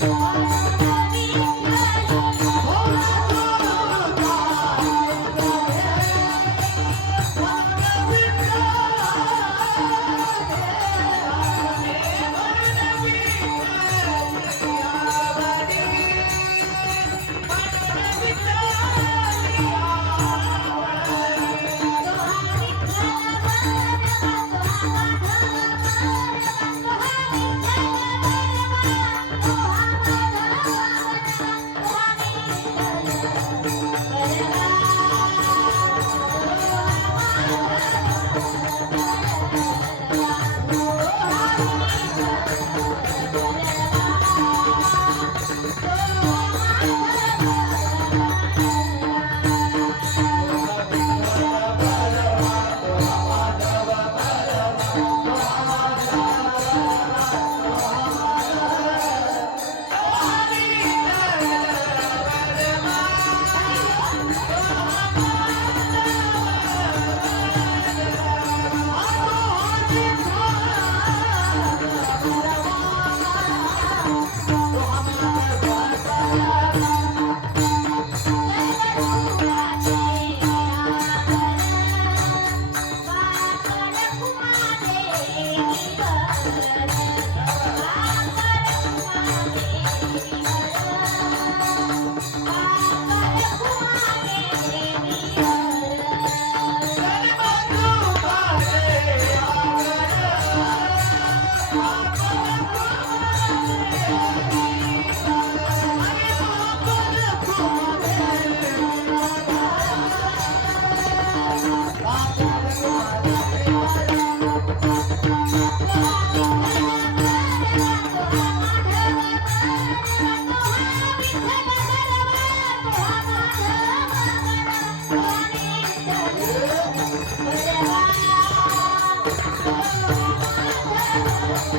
Oh.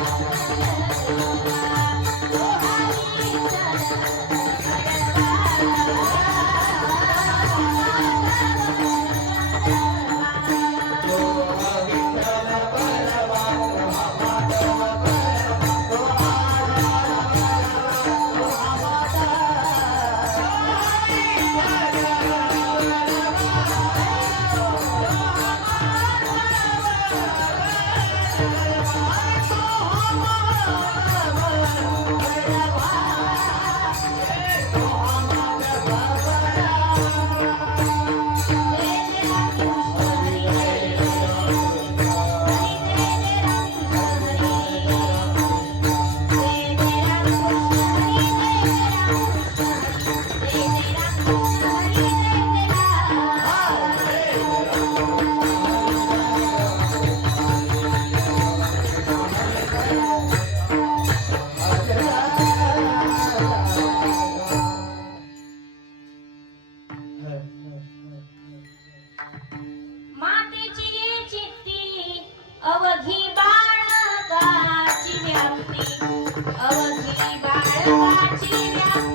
Oh, अवघी बाळकाची व्याप्ती